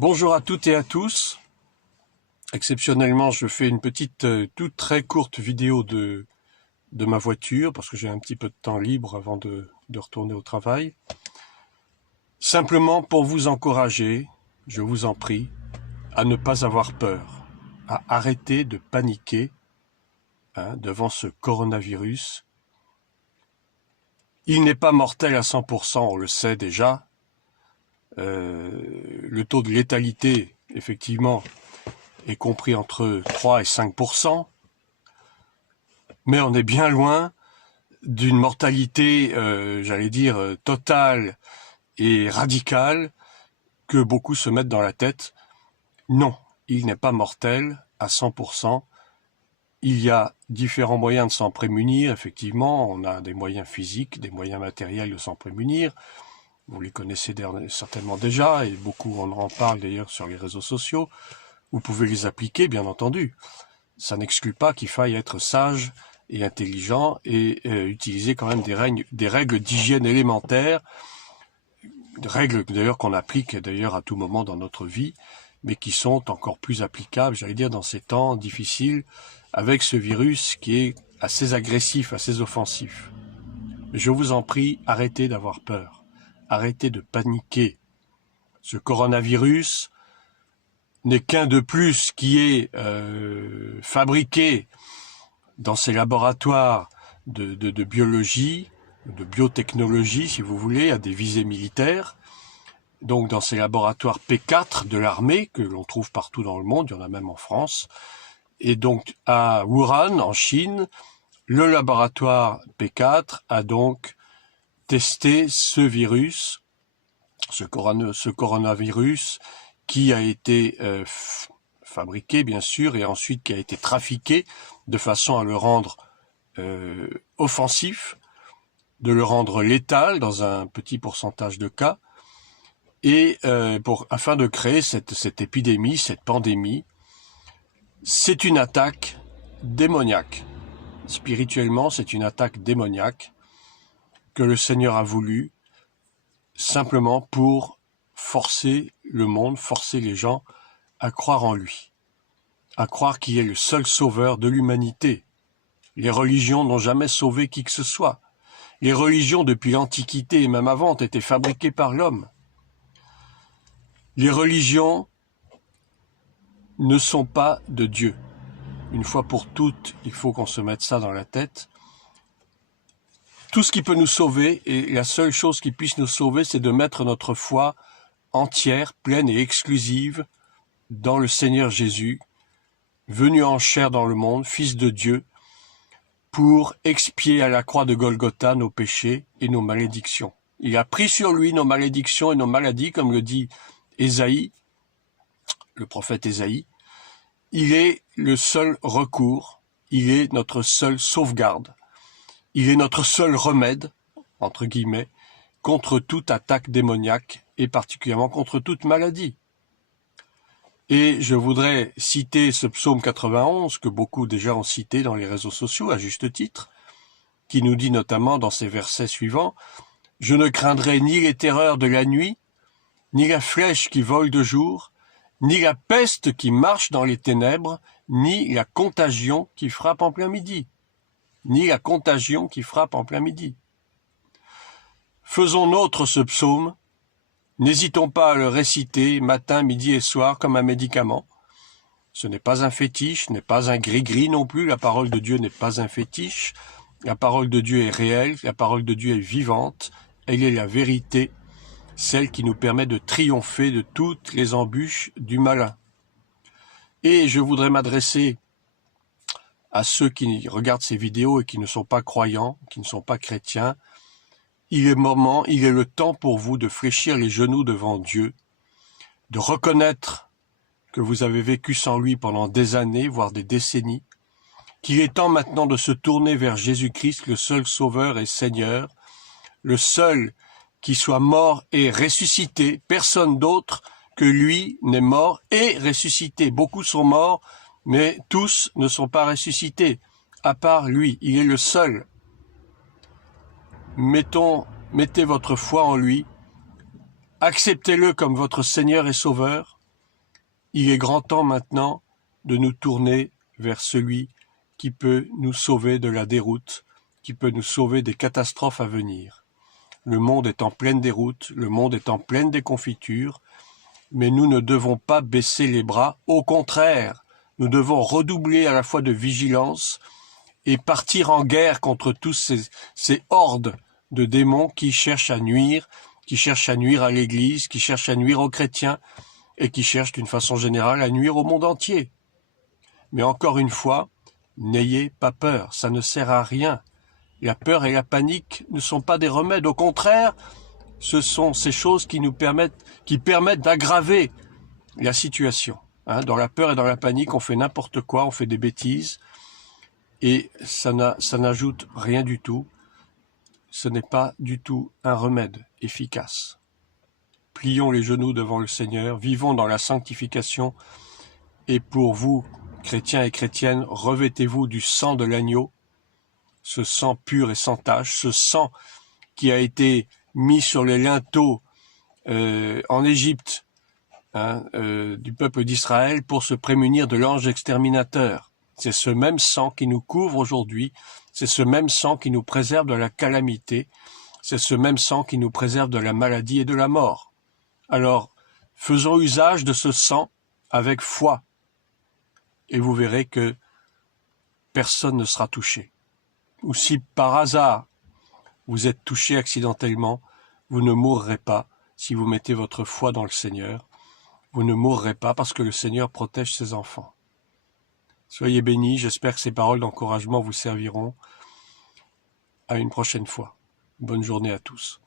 Bonjour à toutes et à tous. Exceptionnellement, je fais une petite, toute très courte vidéo de ma voiture parce que j'ai un petit peu de temps libre avant de retourner au travail. Simplement pour vous encourager, je vous en prie, à ne pas avoir peur, à arrêter de paniquer devant ce coronavirus. Il n'est pas mortel à 100%, on le sait déjà. Le taux de létalité, effectivement, est compris entre 3 et 5%, mais on est bien loin d'une mortalité, j'allais dire, totale et radicale que beaucoup se mettent dans la tête. Non, il n'est pas mortel à 100%. Il y a différents moyens de s'en prémunir, effectivement. On a des moyens physiques, des moyens matériels de s'en prémunir. Vous les connaissez certainement déjà, et beaucoup on en parle d'ailleurs sur les réseaux sociaux. Vous pouvez les appliquer, bien entendu. Ça n'exclut pas qu'il faille être sage et intelligent et utiliser quand même des règles d'hygiène élémentaires, des règles d'ailleurs qu'on applique d'ailleurs à tout moment dans notre vie, mais qui sont encore plus applicables, j'allais dire, dans ces temps difficiles, avec ce virus qui est assez agressif, assez offensif. Je vous en prie, arrêtez d'avoir peur, arrêtez de paniquer. Ce coronavirus n'est qu'un de plus qui est fabriqué dans ces laboratoires de biologie, de biotechnologie, si vous voulez, à des visées militaires. Donc dans ces laboratoires P4 de l'armée, que l'on trouve partout dans le monde, il y en a même en France. Et donc à Wuhan, en Chine, le laboratoire P4 a donc testé ce virus, ce coronavirus, qui a été fabriqué, bien sûr, et ensuite qui a été trafiqué de façon à le rendre offensif, de le rendre létal dans un petit pourcentage de cas, et afin de créer cette épidémie, cette pandémie. C'est une attaque démoniaque. Spirituellement, c'est une attaque démoniaque que le Seigneur a voulu simplement pour forcer le monde, forcer les gens à croire en lui, à croire qu'il est le seul sauveur de l'humanité. Les religions n'ont jamais sauvé qui que ce soit. Les religions, depuis l'Antiquité et même avant, ont été fabriquées par l'homme. Les religions ne sont pas de Dieu. Une fois pour toutes, il faut qu'on se mette ça dans la tête. Tout ce qui peut nous sauver, et la seule chose qui puisse nous sauver, c'est de mettre notre foi entière, pleine et exclusive dans le Seigneur Jésus, venu en chair dans le monde, Fils de Dieu, pour expier à la croix de Golgotha nos péchés et nos malédictions. Il a pris sur lui nos malédictions et nos maladies, comme le dit Ésaïe, le prophète Ésaïe. Il est le seul recours, il est notre seule sauvegarde, il est notre seul remède, entre guillemets, contre toute attaque démoniaque et particulièrement contre toute maladie. Et je voudrais citer ce psaume 91, que beaucoup déjà ont cité dans les réseaux sociaux, à juste titre, qui nous dit notamment dans ces versets suivants « Je ne craindrai ni les terreurs de la nuit, ni la flèche qui vole de jour, ni la peste qui marche dans les ténèbres, ni la contagion qui frappe en plein midi. » Ni la contagion qui frappe en plein midi. Faisons nôtre ce psaume, n'hésitons pas à le réciter matin, midi et soir comme un médicament. Ce n'est pas un fétiche, ce n'est pas un gris-gris non plus, la parole de Dieu n'est pas un fétiche, la parole de Dieu est réelle, la parole de Dieu est vivante, elle est la vérité, celle qui nous permet de triompher de toutes les embûches du malin. Et je voudrais m'adresser à ceux qui regardent ces vidéos et qui ne sont pas croyants, qui ne sont pas chrétiens. Il est le temps pour vous de fléchir les genoux devant Dieu, de reconnaître que vous avez vécu sans lui pendant des années, voire des décennies, qu'il est temps maintenant de se tourner vers Jésus-Christ, le seul Sauveur et Seigneur, le seul qui soit mort et ressuscité. Personne d'autre que lui n'est mort et ressuscité. Beaucoup sont morts, mais tous ne sont pas ressuscités, à part lui. Il est le seul. Mettez votre foi en lui, acceptez-le comme votre Seigneur et Sauveur, Il est grand temps maintenant de nous tourner vers celui qui peut nous sauver de la déroute, qui peut nous sauver des catastrophes à venir. Le monde est en pleine déroute, le monde est en pleine déconfiture, mais nous ne devons pas baisser les bras. Au contraire, nous devons redoubler à la fois de vigilance et partir en guerre contre tous ces hordes de démons qui cherchent à nuire à l'Église, qui cherchent à nuire aux chrétiens et qui cherchent d'une façon générale à nuire au monde entier. Mais encore une fois, n'ayez pas peur, ça ne sert à rien. La peur et la panique ne sont pas des remèdes, au contraire, ce sont ces choses qui permettent d'aggraver la situation. Dans la peur et dans la panique, on fait n'importe quoi, on fait des bêtises, et ça n'ajoute rien du tout. Ce n'est pas du tout un remède efficace. Plions les genoux devant le Seigneur, vivons dans la sanctification, et pour vous, chrétiens et chrétiennes, revêtez-vous du sang de l'agneau, ce sang pur et sans tache, ce sang qui a été mis sur les linteaux en Égypte du peuple d'Israël pour se prémunir de l'ange exterminateur. C'est ce même sang qui nous couvre aujourd'hui, c'est ce même sang qui nous préserve de la calamité, c'est ce même sang qui nous préserve de la maladie et de la mort. Alors, faisons usage de ce sang avec foi, et vous verrez que personne ne sera touché. Ou si par hasard vous êtes touché accidentellement, vous ne mourrez pas si vous mettez votre foi dans le Seigneur. Vous ne mourrez pas parce que le Seigneur protège ses enfants. Soyez bénis, j'espère que ces paroles d'encouragement vous serviront. À une prochaine fois. Bonne journée à tous.